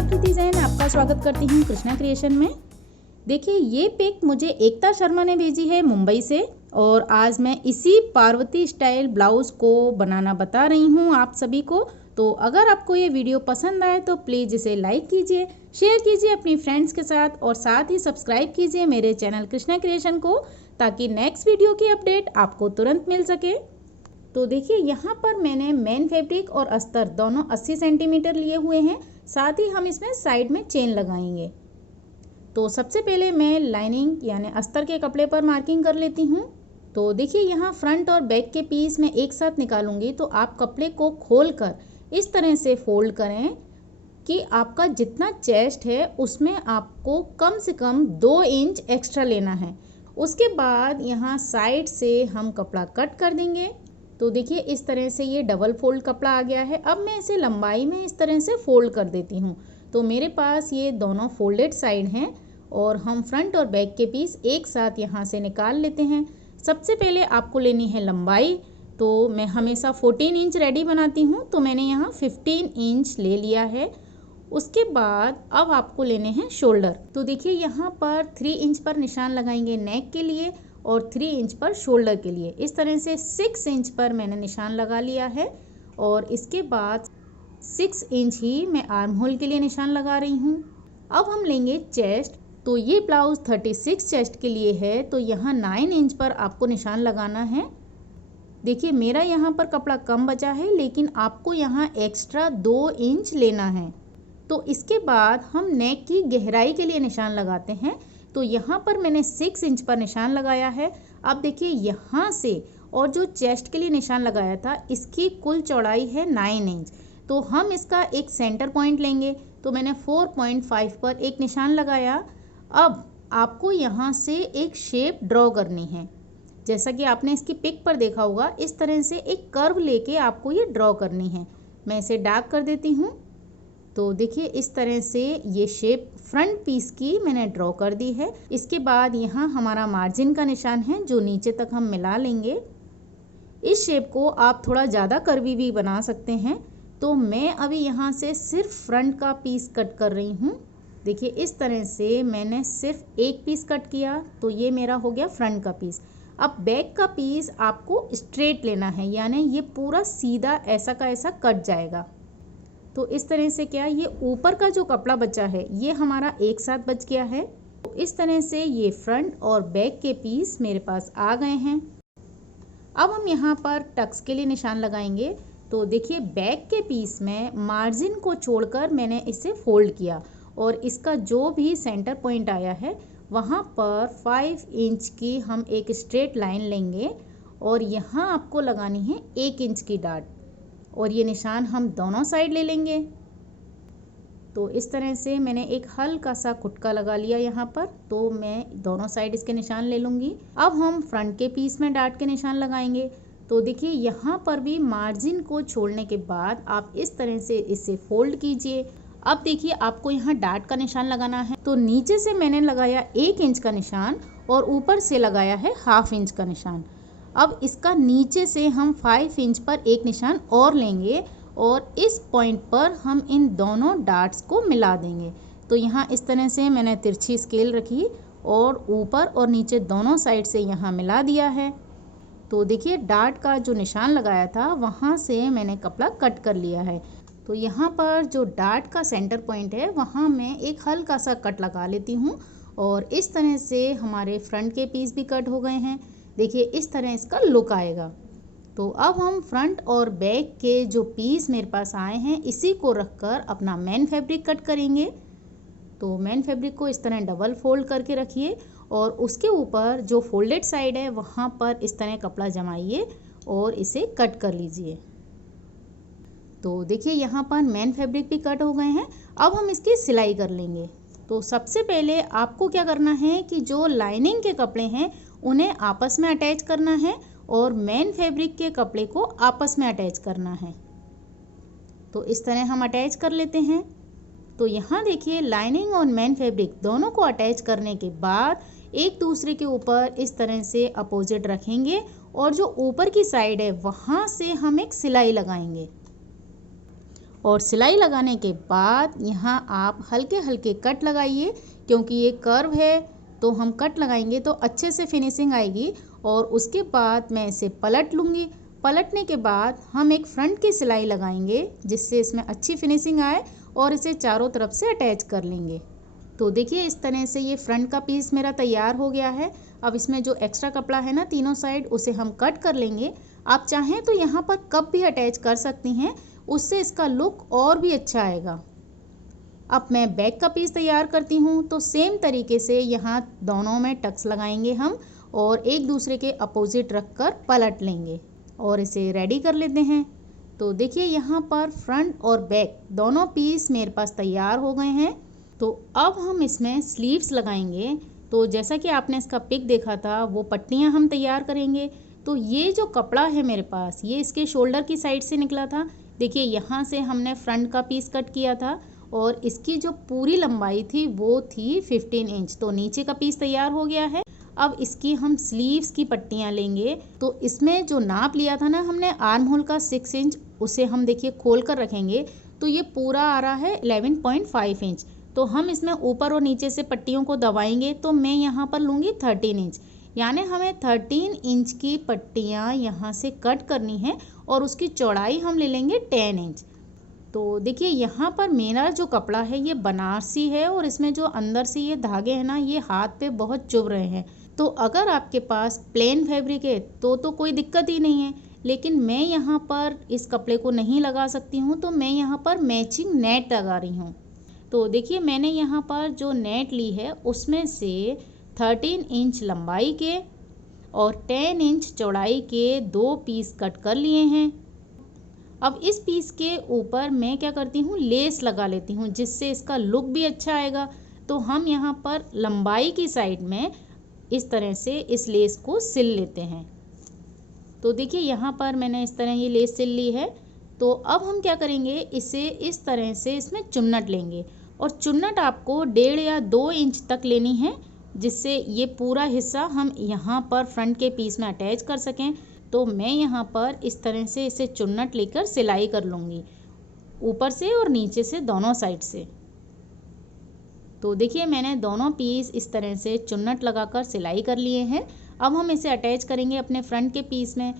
मैं प्रीति जैन आपका स्वागत करती हूँ कृष्णा क्रिएशन में। देखिए ये पिक मुझे एकता शर्मा ने भेजी है मुंबई से और आज मैं इसी पार्वती स्टाइल ब्लाउज़ को बनाना बता रही हूँ आप सभी को। तो अगर आपको ये वीडियो पसंद आए तो प्लीज़ इसे लाइक कीजिए, शेयर कीजिए अपनी फ्रेंड्स के साथ और साथ ही सब्सक्राइब कीजिए मेरे चैनल कृष्णा क्रिएशन को, ताकि नेक्स्ट वीडियो की अपडेट आपको तुरंत मिल सके। तो देखिए यहाँ पर मैंने मेन फैब्रिक और अस्तर दोनों 80 सेंटीमीटर लिए हुए हैं, साथ ही हम इसमें साइड में चेन लगाएंगे। तो सबसे पहले मैं लाइनिंग यानी अस्तर के कपड़े पर मार्किंग कर लेती हूँ। तो देखिए यहाँ फ्रंट और बैक के पीस मैं एक साथ निकालूंगी, तो आप कपड़े को खोलकर इस तरह से फोल्ड करें कि आपका जितना चेस्ट है उसमें आपको कम से कम 2 इंच एक्स्ट्रा लेना है। उसके बाद यहाँ साइड से हम कपड़ा कट कर देंगे। तो देखिए इस तरह से ये डबल फोल्ड कपड़ा आ गया है। अब मैं इसे लंबाई में इस तरह से फोल्ड कर देती हूँ। तो मेरे पास ये दोनों फोल्डेड साइड हैं और हम फ्रंट और बैक के पीस एक साथ यहाँ से निकाल लेते हैं। सबसे पहले आपको लेनी है लंबाई। तो मैं हमेशा 14 इंच रेडी बनाती हूँ, तो मैंने यहाँ 15 इंच ले लिया है। उसके बाद अब आपको लेने हैं शोल्डर। तो देखिए यहाँ पर 3 इंच पर निशान लगाएंगे नेक के लिए और 3 इंच पर शोल्डर के लिए। इस तरह से 6 इंच पर मैंने निशान लगा लिया है और इसके बाद 6 इंच ही मैं आर्म होल के लिए निशान लगा रही हूँ। अब हम लेंगे चेस्ट। तो ये ब्लाउज 36 चेस्ट के लिए है, तो यहाँ 9 इंच पर आपको निशान लगाना है। देखिए मेरा यहाँ पर कपड़ा कम बचा है, लेकिन आपको यहाँ एक्स्ट्रा 2 इंच लेना है। तो इसके बाद हम नेक की गहराई के लिए निशान लगाते हैं। तो यहाँ पर मैंने 6 इंच पर निशान लगाया है। अब देखिए यहाँ से और जो चेस्ट के लिए निशान लगाया था इसकी कुल चौड़ाई है 9 इंच। तो हम इसका एक सेंटर पॉइंट लेंगे। तो मैंने 4.5 पर एक निशान लगाया। अब आपको यहाँ से एक शेप ड्रॉ करनी है। जैसा कि आपने इसकी पिक पर देखा होगा, इस तरह से एक कर्व लेके आपको ये ड्रॉ करनी है। मैं इसे डार्क कर देती हूँ। तो देखिए इस तरह से ये शेप फ्रंट पीस की मैंने ड्रॉ कर दी है। इसके बाद यहाँ हमारा मार्जिन का निशान है जो नीचे तक हम मिला लेंगे। इस शेप को आप थोड़ा ज़्यादा कर्वी भी बना सकते हैं। तो मैं अभी यहाँ से सिर्फ फ्रंट का पीस कट कर रही हूँ। देखिए इस तरह से मैंने सिर्फ एक पीस कट किया, तो ये मेरा हो गया फ्रंट का पीस। अब बैक का पीस आपको स्ट्रेट लेना है, यानी ये पूरा सीधा ऐसा का ऐसा कट जाएगा। तो इस तरह से क्या, ये ऊपर का जो कपड़ा बचा है ये हमारा एक साथ बच गया है। तो इस तरह से ये फ्रंट और बैक के पीस मेरे पास आ गए हैं। अब हम यहाँ पर टक्स के लिए निशान लगाएंगे। तो देखिए बैक के पीस में मार्जिन को छोड़कर मैंने इसे फोल्ड किया और इसका जो भी सेंटर पॉइंट आया है वहाँ पर 5 इंच की हम एक स्ट्रेट लाइन लेंगे और यहाँ आपको लगानी है 1 इंच की डाट और ये निशान हम दोनों साइड ले लेंगे। तो इस तरह से मैंने एक हल्का सा खुटका लगा लिया यहाँ पर। तो मैं दोनों साइड इसके निशान ले लूँगी। अब हम फ्रंट के पीस में डाट के निशान लगाएंगे। तो देखिए यहाँ पर भी मार्जिन को छोड़ने के बाद आप इस तरह से इसे फोल्ड कीजिए। अब देखिए आपको यहाँ डाट का निशान लगाना है। तो नीचे से मैंने लगाया 1 इंच का निशान और ऊपर से लगाया है 1/2 इंच का निशान। अब इसका नीचे से हम 5 इंच पर एक निशान और लेंगे और इस पॉइंट पर हम इन दोनों डाट्स को मिला देंगे। तो यहाँ इस तरह से मैंने तिरछी स्केल रखी और ऊपर और नीचे दोनों साइड से यहाँ मिला दिया है। तो देखिए डाट का जो निशान लगाया था वहाँ से मैंने कपड़ा कट कर लिया है। तो यहाँ पर जो डाट का सेंटर पॉइंट है वहाँ मैं एक हल्का सा कट लगा लेती हूँ और इस तरह से हमारे फ्रंट के पीस भी कट हो गए हैं। देखिए इस तरह इसका लुक आएगा। तो अब हम फ्रंट और बैक के जो पीस मेरे पास आए हैं इसी को रखकर अपना मेन फैब्रिक कट करेंगे। तो मेन फैब्रिक को इस तरह डबल फोल्ड करके रखिए और उसके ऊपर जो फोल्डेड साइड है वहाँ पर इस तरह कपड़ा जमाइए और इसे कट कर लीजिए। तो देखिए यहाँ पर मेन फैब्रिक भी कट हो गए हैं। अब हम इसकी सिलाई कर लेंगे। तो सबसे पहले आपको क्या करना है कि जो लाइनिंग के कपड़े हैं उन्हें आपस में अटैच करना है और मेन फैब्रिक के कपड़े को आपस में अटैच करना है। तो इस तरह हम अटैच कर लेते हैं। तो यहाँ देखिए लाइनिंग और मेन फैब्रिक दोनों को अटैच करने के बाद एक दूसरे के ऊपर इस तरह से अपोजिट रखेंगे और जो ऊपर की साइड है वहाँ से हम एक सिलाई लगाएंगे और सिलाई लगाने के बाद यहाँ आप हल्के हल्के कट लगाइए, क्योंकि ये कर्व है तो हम कट लगाएंगे तो अच्छे से फिनिशिंग आएगी। और उसके बाद मैं इसे पलट लूँगी। पलटने के बाद हम एक फ्रंट की सिलाई लगाएंगे जिससे इसमें अच्छी फिनिशिंग आए और इसे चारों तरफ से अटैच कर लेंगे। तो देखिए इस तरह से ये फ्रंट का पीस मेरा तैयार हो गया है। अब इसमें जो एक्स्ट्रा कपड़ा है ना तीनों साइड, उसे हम कट कर लेंगे। आप चाहें तो यहाँ पर कप भी अटैच कर सकती हैं, उससे इसका लुक और भी अच्छा आएगा। अब मैं बैक का पीस तैयार करती हूँ। तो सेम तरीके से यहाँ दोनों में टक्स लगाएंगे हम और एक दूसरे के अपोजिट रख कर पलट लेंगे और इसे रेडी कर लेते हैं। तो देखिए यहाँ पर फ्रंट और बैक दोनों पीस मेरे पास तैयार हो गए हैं। तो अब हम इसमें स्लीव्स लगाएंगे। तो जैसा कि आपने इसका पिक देखा था, वो पट्टियाँ हम तैयार करेंगे। तो ये जो कपड़ा है मेरे पास, ये इसके शोल्डर की साइड से निकला था। देखिए यहाँ से हमने फ्रंट का पीस कट किया था और इसकी जो पूरी लंबाई थी वो थी 15 इंच। तो नीचे का पीस तैयार हो गया है। अब इसकी हम स्लीव्स की पट्टियाँ लेंगे। तो इसमें जो नाप लिया था ना हमने आर्म होल का 6 इंच, उसे हम देखिए खोल कर रखेंगे तो ये पूरा आ रहा है 11.5 इंच। तो हम इसमें ऊपर और नीचे से पट्टियों को दबाएंगे। तो मैं यहाँ पर लूँगी 13 इंच, यानी हमें 13 इंच की पट्टियाँ यहाँ से कट करनी है और उसकी चौड़ाई हम ले लेंगे 10 इंच। तो देखिए यहाँ पर मेरा जो कपड़ा है ये बनारसी है और इसमें जो अंदर से ये धागे हैं ना, ये हाथ पे बहुत चुभ रहे हैं। तो अगर आपके पास प्लेन फैब्रिक है तो कोई दिक्कत ही नहीं है, लेकिन मैं यहाँ पर इस कपड़े को नहीं लगा सकती हूँ, तो मैं यहाँ पर मैचिंग नेट लगा रही हूँ। तो देखिए मैंने यहाँ पर जो नेट ली है उसमें से 13 इंच लंबाई के और 10 इंच चौड़ाई के 2 पीस कट कर लिए हैं। अब इस पीस के ऊपर मैं क्या करती हूँ, लेस लगा लेती हूँ, जिससे इसका लुक भी अच्छा आएगा। तो हम यहाँ पर लंबाई की साइड में इस तरह से इस लेस को सिल लेते हैं। तो देखिए यहाँ पर मैंने इस तरह ये लेस सिल ली है। तो अब हम क्या करेंगे, इसे इस तरह से इसमें चुन्नट लेंगे और चुन्नट आपको 1.5 या 2 इंच तक लेनी है, जिससे ये पूरा हिस्सा हम यहाँ पर फ्रंट के पीस में अटैच कर सकें। तो मैं यहाँ पर इस तरह से इसे चुन्नट लेकर सिलाई कर लूँगी, ऊपर से और नीचे से दोनों साइड से। तो देखिए मैंने दोनों पीस इस तरह से चुन्नट लगाकर सिलाई कर लिए हैं। अब हम इसे अटैच करेंगे अपने फ्रंट के पीस में।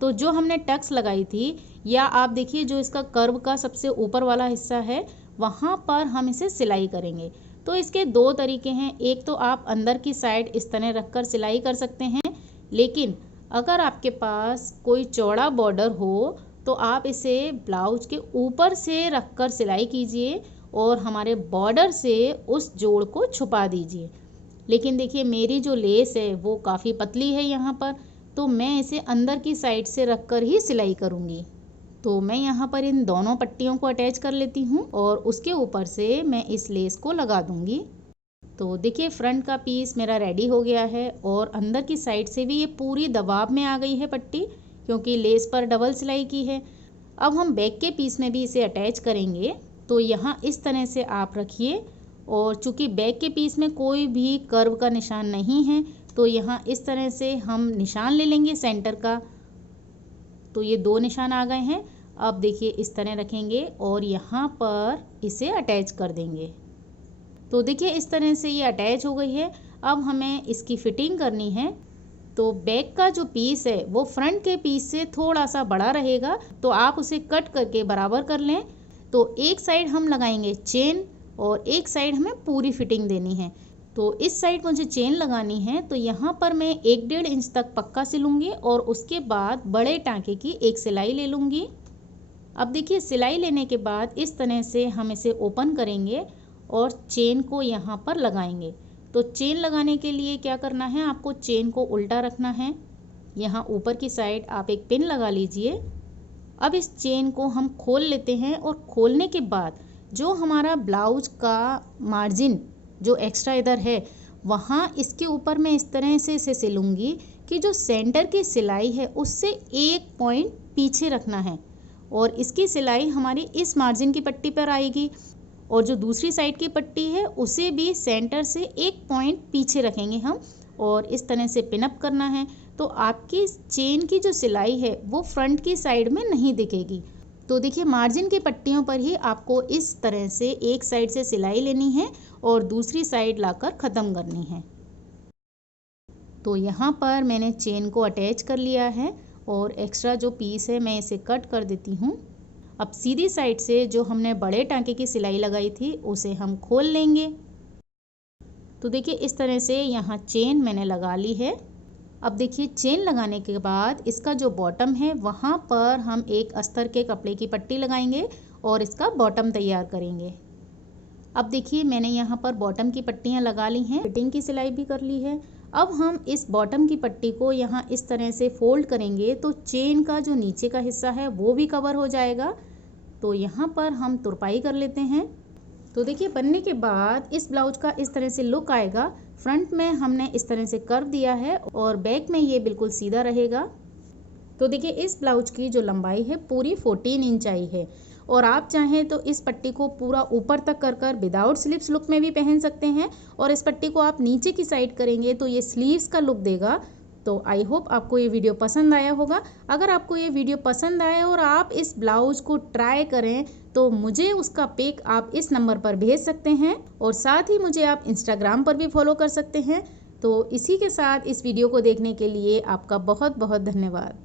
तो जो हमने टक्स लगाई थी, या आप देखिए जो इसका कर्व का सबसे ऊपर वाला हिस्सा है, वहाँ पर हम इसे सिलाई करेंगे। तो इसके 2 तरीके हैं। एक तो आप अंदर की साइड इस तरह रखकर सिलाई कर सकते हैं, लेकिन अगर आपके पास कोई चौड़ा बॉर्डर हो तो आप इसे ब्लाउज के ऊपर से रखकर सिलाई कीजिए और हमारे बॉर्डर से उस जोड़ को छुपा दीजिए। लेकिन देखिए मेरी जो लेस है वो काफ़ी पतली है यहाँ पर, तो मैं इसे अंदर की साइड से रखकर ही सिलाई करूँगी। तो मैं यहाँ पर इन दोनों पट्टियों को अटैच कर लेती हूँ और उसके ऊपर से मैं इस लेस को लगा दूँगी। तो देखिए फ्रंट का पीस मेरा रेडी हो गया है और अंदर की साइड से भी ये पूरी दबाव में आ गई है पट्टी, क्योंकि लेस पर डबल सिलाई की है। अब हम बैक के पीस में भी इसे अटैच करेंगे। तो यहाँ इस तरह से आप रखिए, और चूँकि बैक के पीस में कोई भी कर्व का निशान नहीं है, तो यहाँ इस तरह से हम निशान ले लेंगे सेंटर का। तो ये 2 निशान आ गए हैं। अब देखिए इस तरह रखेंगे और यहाँ पर इसे अटैच कर देंगे। तो देखिए इस तरह से ये अटैच हो गई है। अब हमें इसकी फिटिंग करनी है। तो बैक का जो पीस है वो फ्रंट के पीस से थोड़ा सा बड़ा रहेगा, तो आप उसे कट करके बराबर कर लें। तो एक साइड हम लगाएंगे चेन और एक साइड हमें पूरी फिटिंग देनी है। तो इस साइड मुझे चेन लगानी है, तो यहाँ पर मैं 1.5 इंच तक पक्का सिलूँगी और उसके बाद बड़े टाँके की एक सिलाई ले लूँगी। अब देखिए सिलाई लेने के बाद इस तरह से हम इसे ओपन करेंगे और चेन को यहाँ पर लगाएंगे। तो चेन लगाने के लिए क्या करना है, आपको चेन को उल्टा रखना है। यहाँ ऊपर की साइड आप एक पिन लगा लीजिए। अब इस चेन को हम खोल लेते हैं और खोलने के बाद जो हमारा ब्लाउज का मार्जिन जो एक्स्ट्रा इधर है, वहाँ इसके ऊपर मैं इस तरह से इसे सिलूँगी कि जो सेंटर की सिलाई है उससे 1 पॉइंट पीछे रखना है और इसकी सिलाई हमारी इस मार्जिन की पट्टी पर आएगी और जो दूसरी साइड की पट्टी है उसे भी सेंटर से 1 पॉइंट पीछे रखेंगे हम और इस तरह से पिनअप करना है। तो आपकी चेन की जो सिलाई है वो फ्रंट की साइड में नहीं दिखेगी। तो देखिए मार्जिन की पट्टियों पर ही आपको इस तरह से एक साइड से सिलाई लेनी है और दूसरी साइड लाकर ख़त्म करनी है। तो यहाँ पर मैंने चेन को अटैच कर लिया है और एक्स्ट्रा जो पीस है मैं इसे कट कर देती हूँ। अब सीधी साइड से जो हमने बड़े टांके की सिलाई लगाई थी उसे हम खोल लेंगे। तो देखिए इस तरह से यहाँ चेन मैंने लगा ली है। अब देखिए चेन लगाने के बाद इसका जो बॉटम है वहाँ पर हम एक अस्तर के कपड़े की पट्टी लगाएंगे और इसका बॉटम तैयार करेंगे। अब देखिए मैंने यहाँ पर बॉटम की पट्टियाँ लगा ली हैं, फिटिंग की सिलाई भी कर ली है। अब हम इस बॉटम की पट्टी को यहाँ इस तरह से फोल्ड करेंगे तो चेन का जो नीचे का हिस्सा है वो भी कवर हो जाएगा। तो यहाँ पर हम तुरपाई कर लेते हैं। तो देखिए बनने के बाद इस ब्लाउज का इस तरह से लुक आएगा। फ्रंट में हमने इस तरह से कर्व दिया है और बैक में ये बिल्कुल सीधा रहेगा। तो देखिए इस ब्लाउज की जो लंबाई है पूरी 14 इंच आई है और आप चाहें तो इस पट्टी को पूरा ऊपर तक कर विदाउट स्लीव्स लुक में भी पहन सकते हैं और इस पट्टी को आप नीचे की साइड करेंगे तो ये स्लीव्स का लुक देगा। तो आई होप आपको ये वीडियो पसंद आया होगा। अगर आपको ये वीडियो पसंद आए और आप इस ब्लाउज़ को ट्राई करें तो मुझे उसका पिक आप इस नंबर पर भेज सकते हैं और साथ ही मुझे आप इंस्टाग्राम पर भी फॉलो कर सकते हैं। तो इसी के साथ इस वीडियो को देखने के लिए आपका बहुत बहुत धन्यवाद।